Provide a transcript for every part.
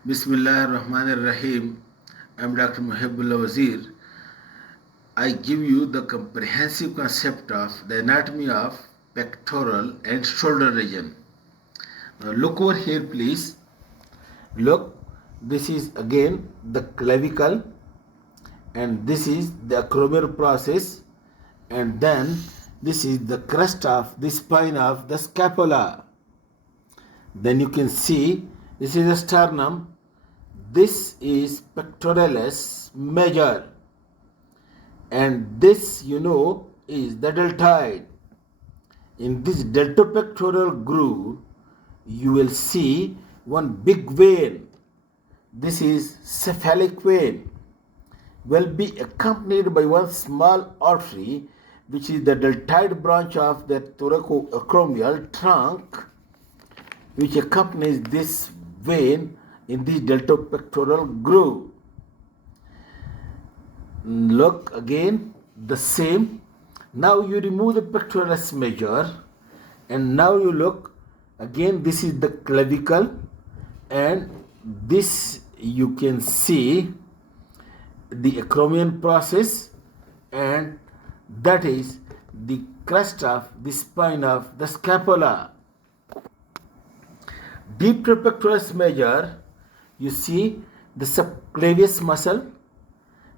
Bismillah ar-Rahman ar-Rahim. I'm Dr. Mohibullah Wazir. I give you the comprehensive concept of the anatomy of pectoral and shoulder region. Now look over here please. Look, this is again the clavicle and this is the acromial process, and then this is the crest of the spine of the scapula. Then you can see this is the sternum. This is pectoralis major, and this is the deltoid. In this deltopectoral groove you will see one big vein. This is cephalic vein, will be accompanied by one small artery which is the deltoid branch of the thoracoacromial trunk, which accompanies this vein in this deltopectoral groove. Look again, the same. Now you remove the pectoralis major, and now you look again. This is the clavicle, and this you can see the acromion process, and that is the crest of the spine of the scapula. Deep to pectoralis major, you see the subclavius muscle,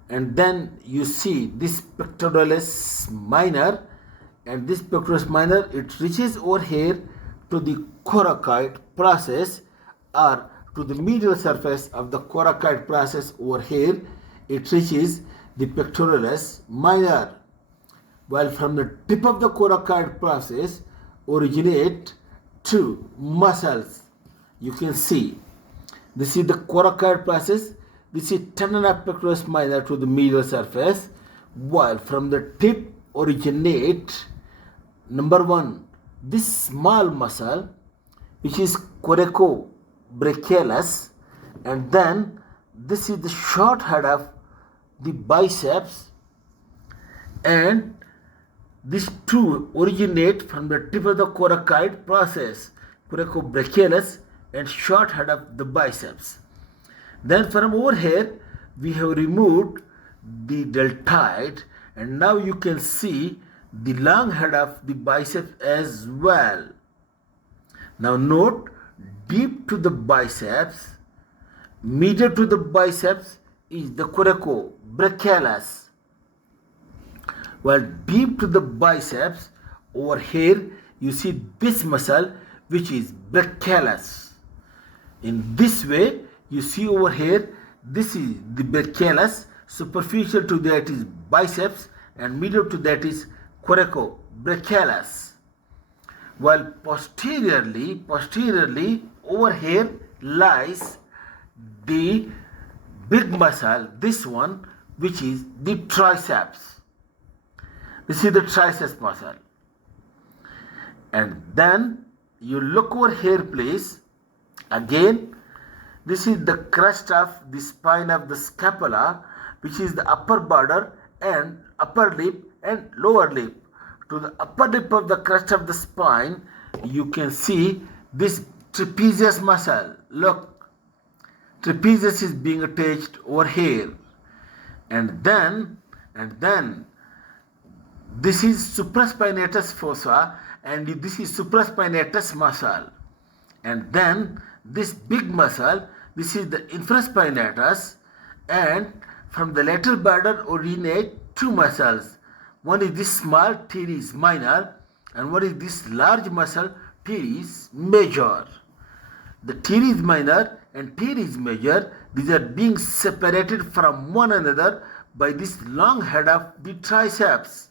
and then you see this pectoralis minor, and this pectoralis minor, it reaches over here to the coracoid process, or to the medial surface of the coracoid process. Over here it reaches the pectoralis minor, while from the tip of the coracoid process originate two muscles. You can see this is the coracoid process. This is tendon of pectoralis minor to the medial surface, while from the tip originate number one, this small muscle which is coracobrachialis, and then this is the short head of the biceps, and these two originate from the tip of the coracoid process, coracobrachialis and short head of the biceps. Then from over here we have removed the deltoid, and now you can see the long head of the biceps as well. Now note, deep to the biceps, medial to the biceps is the coracobrachialis, while deep to the biceps over here you see this muscle which is brachialis. In this way you see over here, this is the brachialis, superficial to that is biceps, and medial to that is coracobrachialis, while posteriorly over here lies the big muscle, this one, which is the triceps. This is the triceps muscle. And then you look over here please. Again, this is the crest of the spine of the scapula, which is the upper border and upper lip and lower lip. To the upper lip of the crest of the spine, you can see this trapezius muscle. Look, trapezius is being attached over here. And then this is supraspinatus fossa, and this is supraspinatus muscle. And then this big muscle, this is the infraspinatus, and from the lateral border originate two muscles. One is this small teres minor, and one is this large muscle teres major. The teres minor and teres major, these are being separated from one another by this long head of the triceps.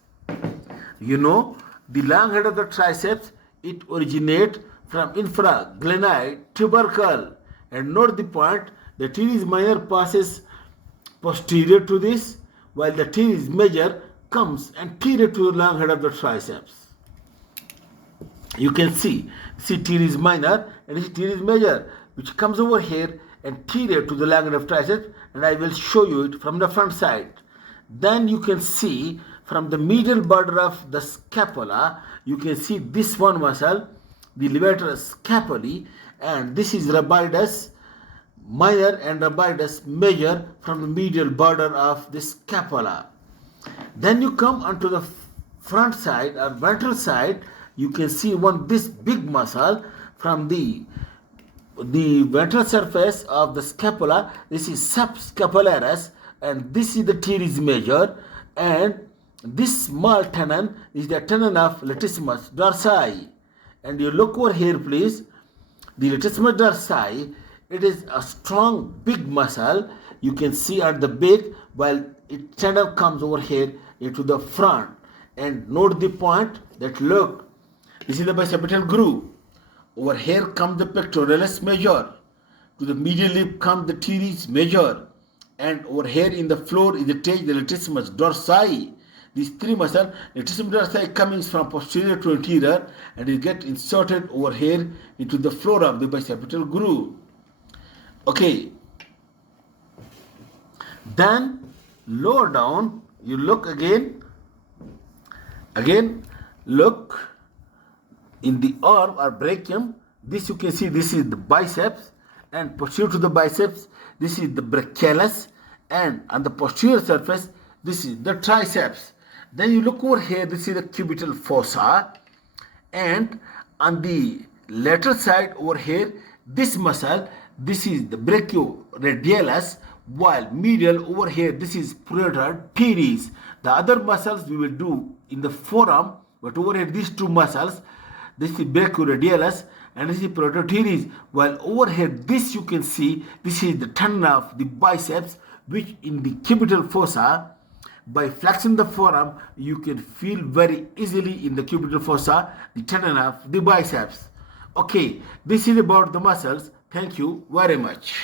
You know, the long head of the triceps, it originates from infraglenoid tubercle, and note the point, the teres minor passes posterior to this, while the teres major comes anterior to the long head of the triceps. You can see teres minor and teres major, which comes over here anterior to the long head of triceps, and I will show you it from the front side. Then you can see from the medial border of the scapula, you can see this one muscle, the levator scapulae, and this is rhabdoides minor and rhamboides major from the medial border of the scapula. Then you come onto the front side or ventral side. You can see this big muscle from the ventral surface of the scapula. This is subscapularis, and this is the teres major, and this small tenon is the tenon of latissimus dorsi. And you look over here, please. The latissimus dorsi, it is a strong big muscle. You can see at the back, while its tenon comes over here into the front. And note the point that look, this is the bicipital groove. Over here comes the pectoralis major. To the medial lip comes the teres major. And over here in the floor is the latissimus dorsi. These three muscles, latissimus dorsi coming from posterior to anterior, and it get inserted over here into the floor of the bicipital groove. Okay. Then lower down, you look again. Look in the arm or brachium. This you can see, this is the biceps, and posterior to the biceps, this is the brachialis, and on the posterior surface, this is the triceps. Then you look over here, this is the cubital fossa, and on the lateral side over here, this muscle, this is the brachioradialis, while medial over here, this is parietal teres. The other muscles we will do in the forearm, but over here, these two muscles, this is brachioradialis and this is parietal teres, while over here, this you can see, this is the tenon of the biceps, which in the cubital fossa, by flexing the forearm, you can feel very easily in the cubital fossa, the tenon of the biceps. Okay, this is about the muscles. Thank you very much.